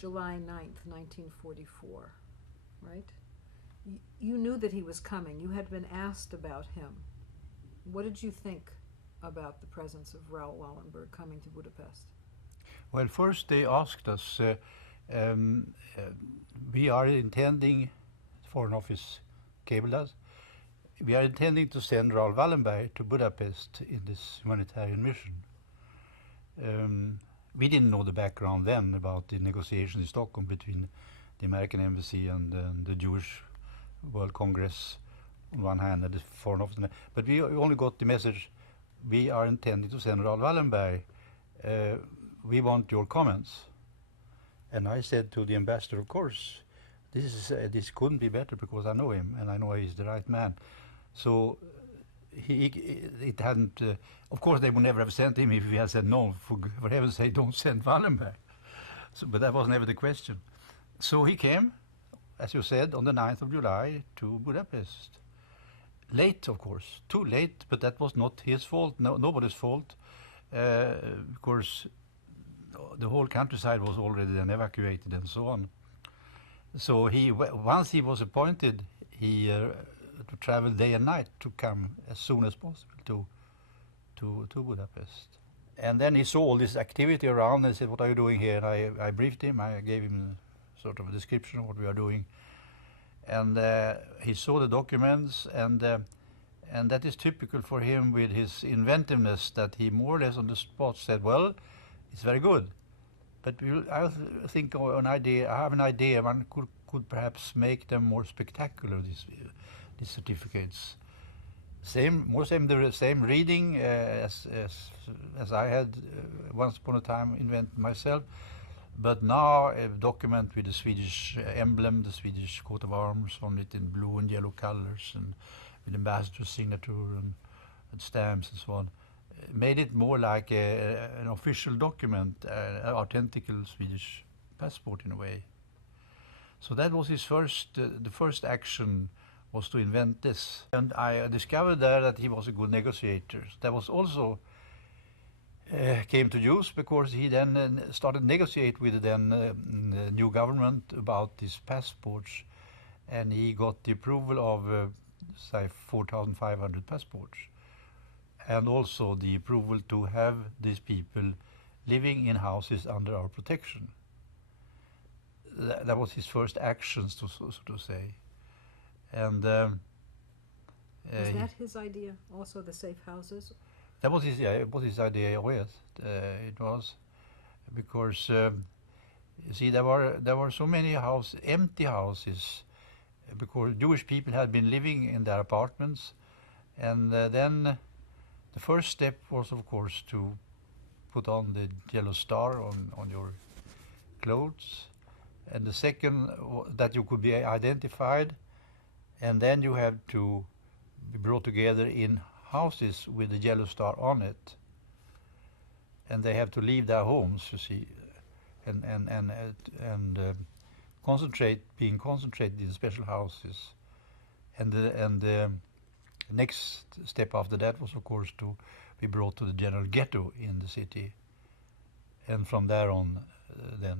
July 9th, 1944, right? You knew that he was coming. You had been asked about him. What did you think about the presence of Raoul Wallenberg coming to Budapest? Well, first they asked us, we are intending, Foreign Office cabled us, we are intending to send Raoul Wallenberg to Budapest in this humanitarian mission. We didn't know the background then about the negotiations in Stockholm between the American Embassy and the Jewish World Congress on one hand and the Foreign Office. But we only got the message, we are intending to send Raoul Wallenberg. We want your comments. And I said to the ambassador, of course, this couldn't be better because I know him and I know he's the right man. So it hadn't, of course they would never have sent him if we had said no, for heaven's sake, don't send Wallenberg. So, but that was never the question. So he came, as you said, on the 9th of July to Budapest. Late, of course, too late, but that was not his fault, nobody's fault. Of course, the whole countryside was already then evacuated and so on. So once he was appointed, he to travel day and night to come as soon as possible to Budapest. And then he saw all this activity around and said, what are you doing here? And I briefed him, I gave him sort of a description of what we are doing. And he saw the documents, and that is typical for him with his inventiveness, that he more or less on the spot said, well, it's very good, but I think I have an idea, one could perhaps make them more spectacular, these certificates. The same reading as I had once upon a time invented myself, but now a document with the Swedish emblem, the Swedish coat of arms on it in blue and yellow colors, and with ambassador's signature and stamps and so on, made it more like an official document, an authentical Swedish passport in a way. So that was his the first action was to invent this. And I discovered there that he was a good negotiator. That was also came to use because he then started negotiate with the new government about these passports, and he got the approval of say 4,500 passports, and also the approval to have these people living in houses under our protection. That was his first actions, so to say. And was that his idea, also the safe houses? That was his, it was his idea, yes. It was, because you see, there were so many empty houses, because Jewish people had been living in their apartments, and then the first step was, of course, to put on the yellow star on your clothes, and the second that you could be identified, and then you have to be brought together in houses with the yellow star on it, and they have to leave their homes, you see, and being concentrated in special houses, and the next step after that was, of course, to be brought to the general ghetto in the city, and from there on, then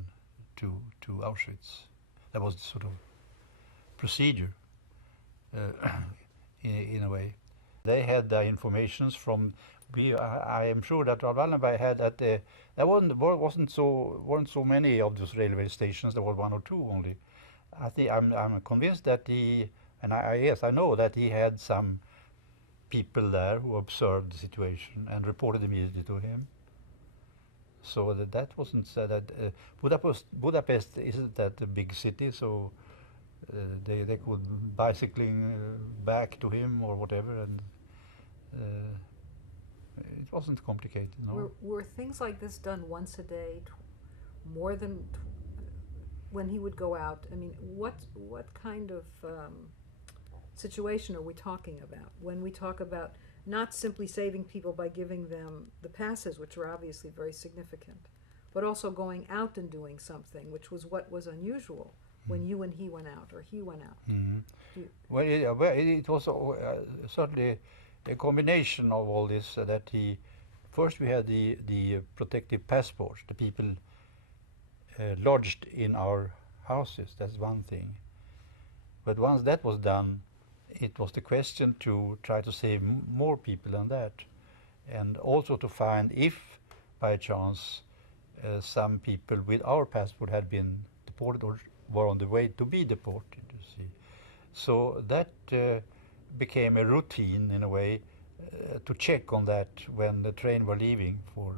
to Auschwitz. That was the sort of procedure, in a way. They had the informations from. I am sure that Raoul Wallenberg had that. There weren't so many of those railway stations. There were one or two only. I think I'm convinced that he, and I know that he had some people there who observed the situation and reported immediately to him. So that wasn't that Budapest isn't that a big city, so they could bicycling back to him or whatever, and it wasn't complicated. No. Were things like this done once a day, more than when he would go out? I mean, what kind of situation are we talking about when we talk about not simply saving people by giving them the passes, which are obviously very significant, but also going out and doing something, which was what was unusual when you and he went out, or he went out? Mm-hmm. Well, it was certainly a combination of all this, that first we had the protective passports. The people lodged in our houses. That's one thing. But once that was done, it was the question to try to save more people than that, and also to find if, by chance, some people with our passport had been deported or were on the way to be deported, you see. So that became a routine, in a way, to check on that when the train were leaving for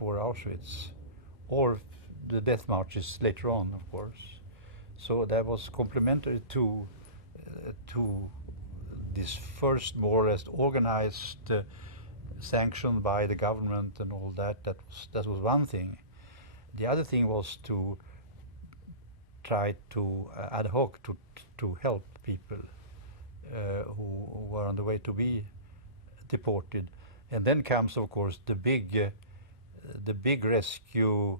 Auschwitz, or the death marches later on, of course. So that was complementary to this first more or less organized sanction by the government and all that. That was one thing. The other thing was to try to ad hoc to help people who were on the way to be deported. And then comes, of course, the big rescue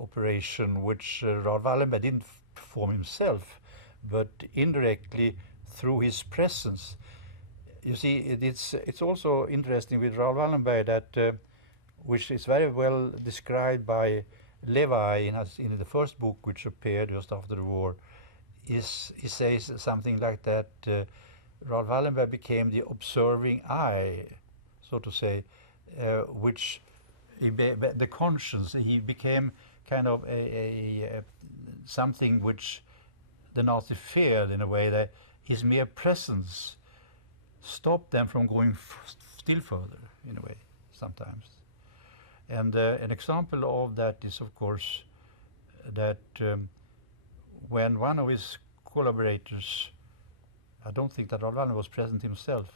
operation, which Raoul Wallenberg didn't perform himself, but indirectly through his presence. You see, it's also interesting with Raoul Wallenberg that, which is very well described by Levi in the first book, which appeared just after the war. He says something like that. Raoul Wallenberg became the observing eye, so to say, which the conscience. He became kind of a something which the Nazis feared, in a way, that his mere presence stopped them from going still further, in a way, sometimes. And an example of that is, of course, that when one of his collaborators, I don't think that Raoul Wallenberg was present himself,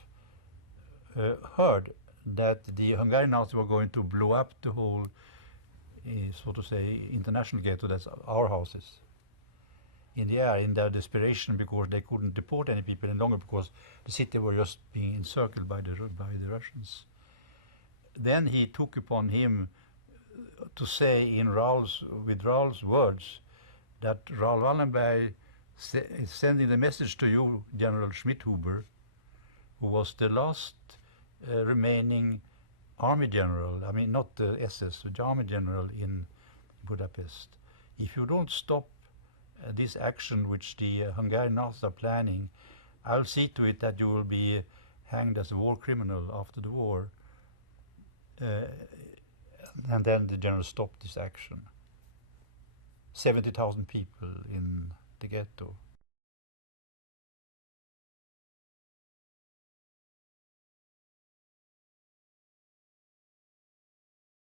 heard that the Hungarian Nazis were going to blow up the whole, so to say, international ghetto, that's our houses, in the air, in their desperation, because they couldn't deport any people any longer, because the city were just being encircled by the Russians. Then he took upon him to say with Raoul's words that Raoul Wallenberg is sending the message to you, General Schmidhuber, who was the last remaining army general, I mean not the SS, the army general in Budapest. If you don't stop this action which the Hungarian Nazis are planning, I'll see to it that you will be hanged as a war criminal after the war. And then the general stopped this action. 70,000 people in the ghetto.